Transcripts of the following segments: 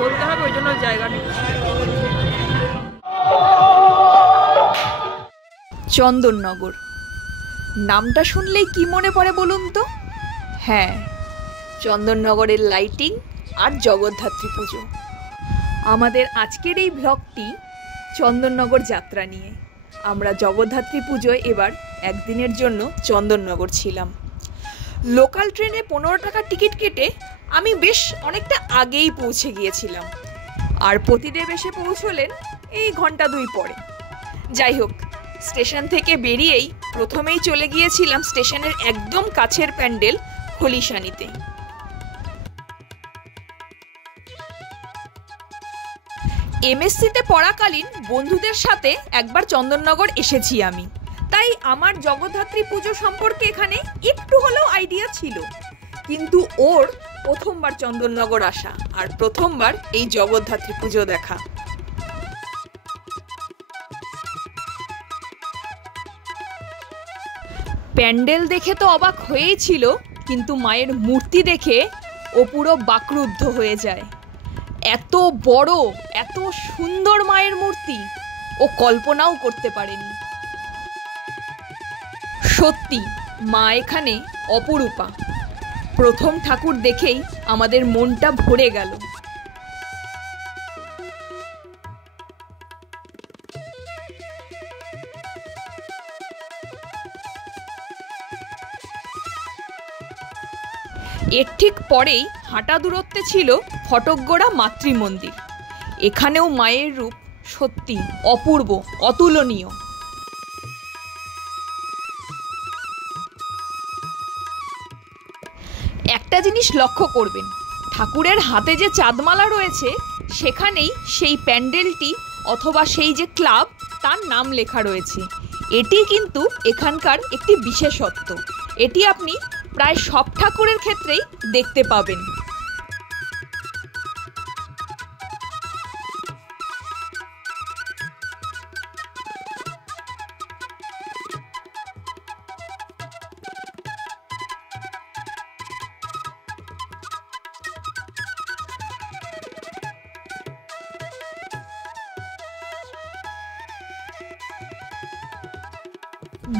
বলতে হবে, ওই জন্য জায়গা নেই। চন্দননগর নামটা শুনলেই কি মনে পড়ে বলুন তো? হ্যাঁ, চন্দননগরের লাইটিং আর জগদ্ধাত্রী পুজো। আমাদের আজকের এই ব্লগটি চন্দননগর যাত্রা নিয়ে। আমরা জগদ্ধাত্রী পুজোয় এবার একদিনের জন্য চন্দননগর ছিলাম। লোকাল ট্রেনে 15 টাকার টিকিট কেটে আমি বেশ অনেকটা আগেই পৌঁছে গিয়েছিলাম, আর পতিদেব এসে পৌঁছলেন এই ঘন্টা 2 পরে। যাই হোক, স্টেশন থেকে বেরিয়েই প্রথমেই চলে গিয়েছিলাম স্টেশনের একদম কাছের প্যান্ডেল হলিশানিতে। এমএসসিতে পড়াকালীন বন্ধুদের সাথে একবার চন্দননগর এসেছি আমি, তাই আমার জগদ্ধাত্রী পুজো সম্পর্কে এখানে একটু হলেও আইডিয়া ছিল। কিন্তু ওর প্রথমবার চন্দননগর আসা আর প্রথমবার এই জগদ্ধাত্রী পুজো দেখা। প্যান্ডেল দেখে তো অবাক হয়েই ছিল, কিন্তু মায়ের মূর্তি দেখে ও পুরো বাকরুদ্ধ হয়ে যায়। এত বড়, এত সুন্দর মায়ের মূর্তি ও কল্পনাও করতে পারেনি। সত্যি মা এখানে অপরূপা। প্রথম ঠাকুর দেখেই আমাদের মনটা ভরে গেল। এর ঠিক পরেই হাঁটা দূরত্বে ছিল ফটকগড়া মাতৃমন্দির। এখানেও মায়ের রূপ সত্যি অপূর্ব, অতুলনীয়। একটা জিনিস লক্ষ্য করবেন, ঠাকুরের হাতে যে চাঁদমালা রয়েছে সেখানেই সেই প্যান্ডেলটি অথবা সেই যে ক্লাব তার নাম লেখা রয়েছে। এটি কিন্তু এখানকার একটি বিশেষত্ব। এটি আপনি প্রায় সব ঠাকুরের ক্ষেত্রেই দেখতে পাবেন।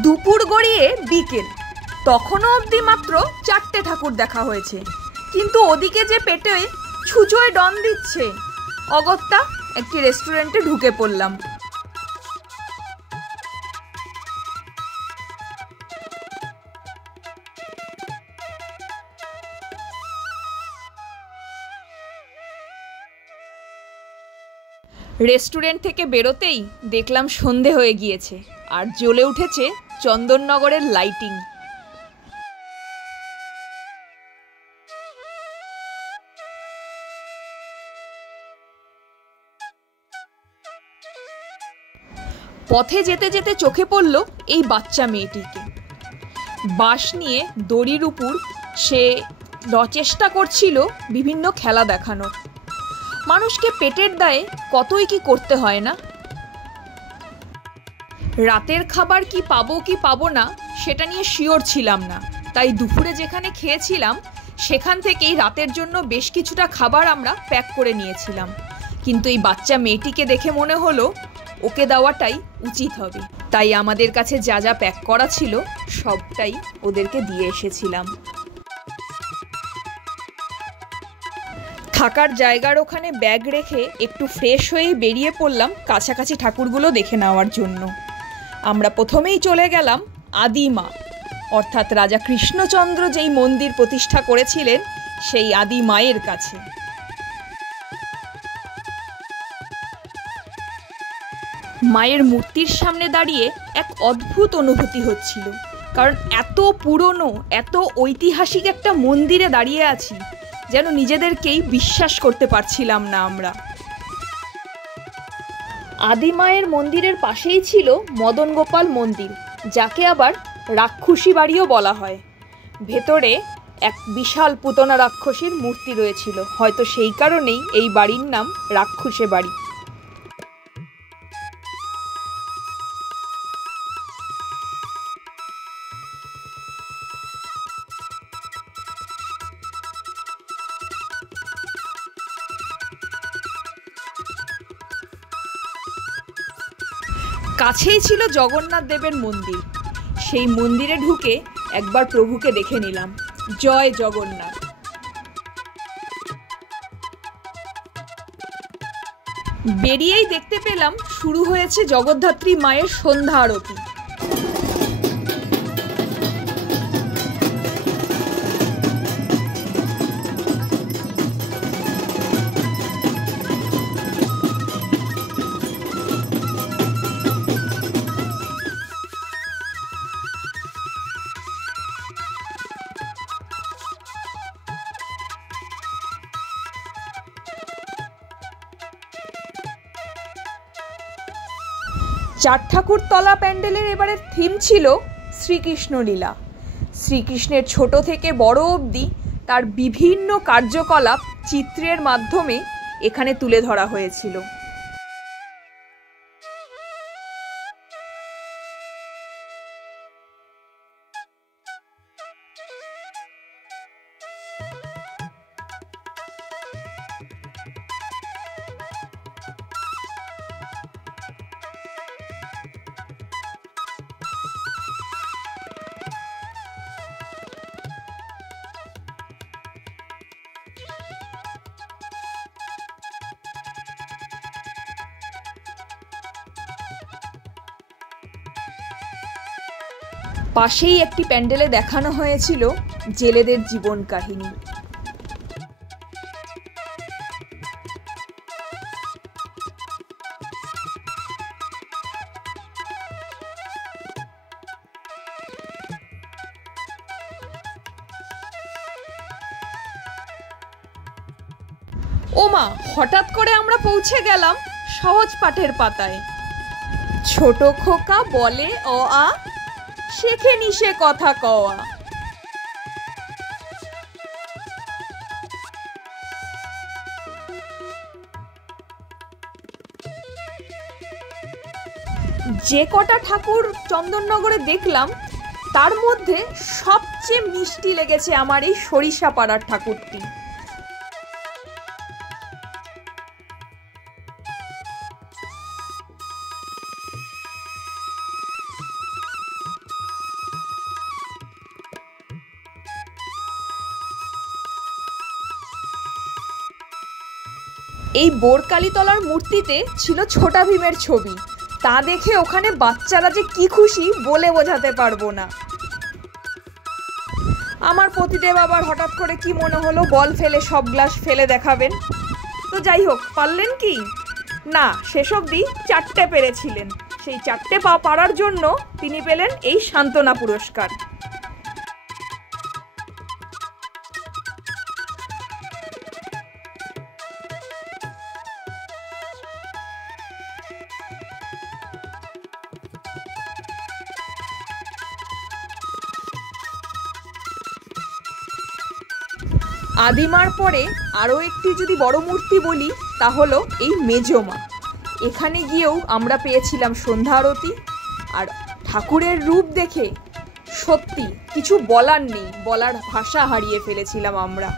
দুপুর গড়িয়ে বিকেল, তখনও অবধি মাত্র 4টে ঠাকুর দেখা হয়েছে, কিন্তু ওদিকে যে পেটে ছুঁচোয় ডন দিচ্ছে। অগত্যা একটি রেস্টুরেন্টে ঢুকে পড়লাম। রেস্টুরেন্ট থেকে বেরোতেই দেখলাম সন্ধে হয়ে গিয়েছে আর জ্বলে উঠেছে চন্দননগরের লাইটিং। পথে যেতে যেতে চোখে পড়ল এই বাচ্চা মেয়েটিকে। বাঁশ নিয়ে দড়ির উপর সে চেষ্টা করছিল বিভিন্ন খেলা দেখানোর। মানুষকে পেটের দায়ে কতই কি করতে হয় না। রাতের খাবার কি পাবো না সেটা নিয়ে শিওর ছিলাম না, তাই দুপুরে যেখানে খেয়েছিলাম সেখান থেকেই রাতের জন্য বেশ কিছুটা খাবার আমরা প্যাক করে নিয়েছিলাম। কিন্তু এই বাচ্চা মেয়েটিকে দেখে মনে হলো ওকে দেওয়াটাই উচিত হবে, তাই আমাদের কাছে যা যা প্যাক করা ছিল সবটাই ওদেরকে দিয়ে এসেছিলাম। থাকার জায়গার ওখানে ব্যাগ রেখে একটু ফ্রেশ হয়ে বেরিয়ে পড়লাম কাছাকাছি ঠাকুরগুলো দেখে নেওয়ার জন্য। আমরা প্রথমেই চলে গেলাম আদিমা, অর্থাৎ রাজা কৃষ্ণচন্দ্র যেই মন্দির প্রতিষ্ঠা করেছিলেন সেই আদি মায়ের কাছে। মায়ের মূর্তির সামনে দাঁড়িয়ে এক অদ্ভুত অনুভূতি হচ্ছিল, কারণ এত পুরনো, এত ঐতিহাসিক একটা মন্দিরে দাঁড়িয়ে আছি, যেন নিজেদেরকেই বিশ্বাস করতে পারছিলাম না আমরা। আদি মায়ের মন্দিরের পাশেই ছিল মদন গোপাল মন্দির, যাকে আবার রাক্ষসী বাড়িও বলা হয়। ভেতরে এক বিশাল পুতনা রাক্ষসীর মূর্তি রয়েছিল, হয়তো সেই কারণেই এই বাড়ির নাম রাক্ষসে বাড়ি। কাছেই ছিল জগন্নাথ দেবের মন্দির। সেই মন্দিরে ঢুকে একবার প্রভুকে দেখে নিলাম। জয় জগন্নাথ। বেরিয়েই দেখতে পেলাম শুরু হয়েছে জগদ্ধাত্রী মায়ের সন্ধ্যা আরতি। চার ঠাকুর তলা প্যান্ডেলের এবারের থিম ছিল শ্রীকৃষ্ণ লীলা। শ্রীকৃষ্ণের ছোট থেকে বড় অবধি তার বিভিন্ন কার্যকলাপ চিত্রের মাধ্যমে এখানে তুলে ধরা হয়েছিল। পাশেই একটি প্যান্ডেলে দেখানো হয়েছিল জেলেদের জীবন কাহিনী। ওমা, হঠাৎ করে আমরা পৌঁছে গেলাম সহজ পাঠের পাতায়। ছোট খোকা বলে অ আ, শেখে নিশে কথা কওয়া। যে কটা ঠাকুর চন্দননগরে দেখলাম তার মধ্যে সবচেয়ে মিষ্টি লেগেছে আমার এই সরিষাপাড়ার ঠাকুরটি। এই বোরকালীতলার মূর্তিতে ছিল ছোটা ভীমের ছবি। তা দেখে ওখানে বাচ্চারা যে কি খুশি বলে বোঝাতে পারবো না। আমার পতিদেব আবার হঠাৎ করে কি মনে হলো বল ফেলে সব গ্লাস ফেলে দেখাবেন। তো যাই হোক, পারলেন কি না, শেষ অবধি 4টে পেরেছিলেন। সেই 4টে পারার জন্য তিনি পেলেন এই সান্ত্বনা পুরস্কার। আদিমার পরে আরও একটি যদি বড় মূর্তি বলি তা হলো এই মেজমা। এখানে গিয়েও আমরা পেয়েছিলাম সন্ধ্যা আরতি। আর ঠাকুরের রূপ দেখে সত্যি কিছু বলার নেই, বলার ভাষা হারিয়ে ফেলেছিলাম আমরা।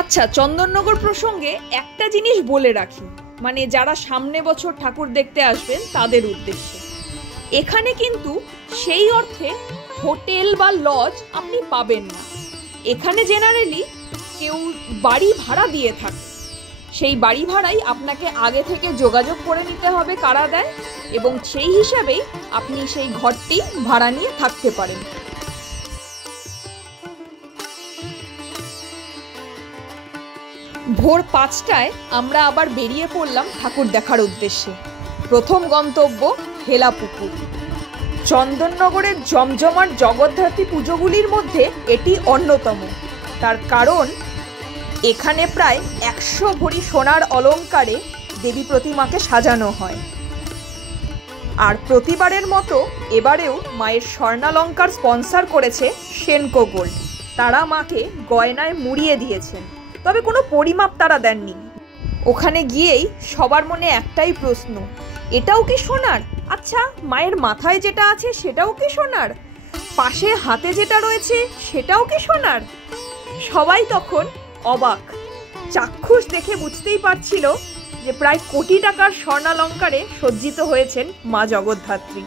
আচ্ছা, চন্দননগর প্রসঙ্গে একটা জিনিস বলে রাখি, মানে যারা সামনে বছর ঠাকুর দেখতে আসবেন তাদের উদ্দেশ্যে। এখানে কিন্তু সেই অর্থে হোটেল বা লজ আপনি পাবেন না। এখানে জেনারেলি কেউ বাড়ি ভাড়া দিয়ে থাকে। সেই বাড়ি ভাড়াই আপনাকে আগে থেকে যোগাযোগ করে নিতে হবে কারা দেয়, এবং সেই হিসাবেই আপনি সেই ঘরটি ভাড়া নিয়ে থাকতে পারেন। ভোর 5টায় আমরা আবার বেরিয়ে পড়লাম ঠাকুর দেখার উদ্দেশ্যে। প্রথম গন্তব্য হেলাপুকুর। চন্দননগরের জমজমাট জগদ্ধাত্রী পুজোগুলির মধ্যে এটি অন্যতম। তার কারণ এখানে প্রায় 100 ভরি সোনার অলঙ্কারে দেবী প্রতিমাকে সাজানো হয়। আর প্রতিবারের মতো এবারেও মায়ের স্বর্ণালঙ্কার স্পন্সর করেছে সেনকো গোল্ড। তারা মাকে গয়নায় মুড়িয়ে দিয়েছেন, তবে কোনো পরিমাপ তারা দেননি। ওখানে গিয়েই সবার মনে একটাই প্রশ্ন, এটাও কি সোনার? আচ্ছা, মায়ের মাথায় যেটা আছে সেটাও কি সোনার? পাশে হাতে যেটা রয়েছে সেটাও কি সোনার? সবাই তখন অবাক। চাক্ষুষ দেখে বুঝতেই পারছিল যে প্রায় কোটি টাকার স্বর্ণালঙ্কারে সজ্জিত হয়েছেন মা জগদ্ধাত্রী।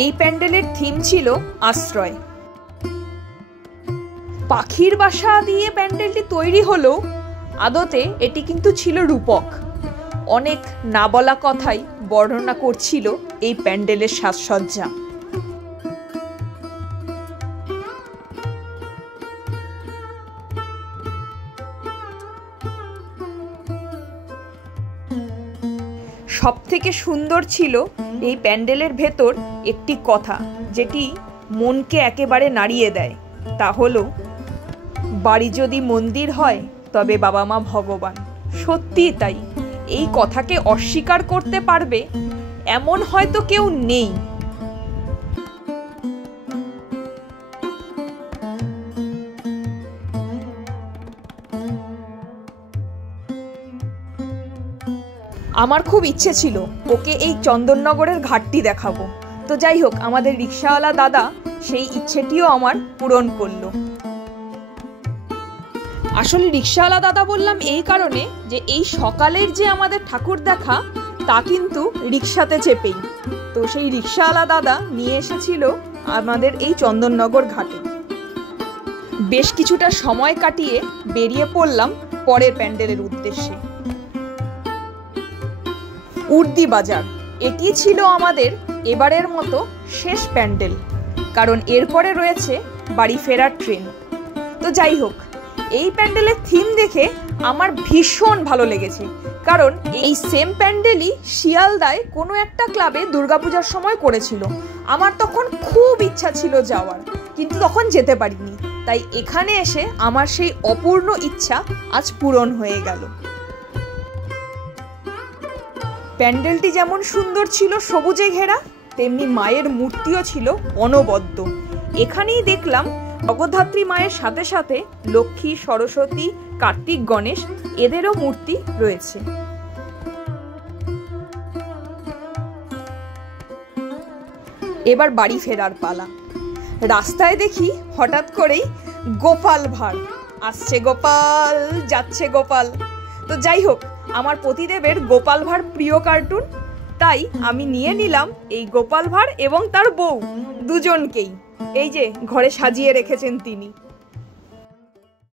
এই প্যান্ডেলের থিম ছিল আশ্রয়। পাখির বাসা দিয়ে প্যান্ডেলটি তৈরি হলেও আদতে এটি কিন্তু ছিল রূপক। অনেক না বলা কথাই বর্ণনা করছিল এই প্যান্ডেলের সাজসজ্জা। সবথেকে সুন্দর ছিল এই প্যান্ডেলের ভেতর একটি কথা, যেটি মনকে একেবারে নাড়িয়ে দেয়। তা হলো, বাড়ি যদি মন্দির হয় তবে বাবা মা ভগবান। সত্যিই তাই। এই কথাকে অস্বীকার করতে পারবে এমন হয়তো কেউ নেই। আমার খুব ইচ্ছে ছিল ওকে এই চন্দননগরের ঘাটটি দেখাবো। তো যাই হোক, আমাদের রিক্সাওয়ালা দাদা সেই ইচ্ছেটিও আমার পূরণ করলো। আসলে রিক্সাওয়ালা দাদা বললাম এই কারণে যে এই সকালের যে আমাদের ঠাকুর দেখা তা কিন্তু রিক্সাতে চেপেই। তো সেই রিক্সাওয়ালা দাদা নিয়ে এসেছিল আমাদের এই চন্দননগর ঘাটে। বেশ কিছুটা সময় কাটিয়ে বেরিয়ে পড়লাম পরের প্যান্ডেলের উদ্দেশ্যে। উর্দি বাজার, এটি ছিল আমাদের এবারের মতো শেষ প্যান্ডেল, কারণ এরপরে রয়েছে বাড়ি ফেরার ট্রেন। তো যাই হোক, এই প্যান্ডেলের থিম দেখে আমার ভীষণ ভালো লেগেছে, কারণ এই সেম প্যান্ডেলই শিয়ালদায় কোনো একটা ক্লাবে দুর্গাপূজার সময় করেছিল। আমার তখন খুব ইচ্ছা ছিল যাওয়ার, কিন্তু তখন যেতে পারিনি। তাই এখানে এসে আমার সেই অপূর্ণ ইচ্ছা আজ পূরণ হয়ে গেল। প্যান্ডেলটি যেমন সুন্দর ছিল সবুজে ঘেরা, তেমনি মায়ের মূর্তিও ছিল অনবদ্য। এখানেই দেখলাম জগদ্ধাত্রী মায়ের সাথে সাথে লক্ষ্মী, সরস্বতী, কার্তিক, গণেশ এদেরও মূর্তি রয়েছে। এবার বাড়ি ফেরার পালা। রাস্তায় দেখি হঠাৎ করেই গোপাল ভাঁড় আসছে, গোপাল যাচ্ছে গোপাল। তো যাই হোক, আমার পতিদেবের গোপাল ভাঁড় প্রিয় কার্টুন, তাই আমি নিয়ে নিলাম এই গোপাল ভাঁড় এবং তার বউ দুজনকেই। এই যে ঘরে সাজিয়ে রেখেছেন তিনি।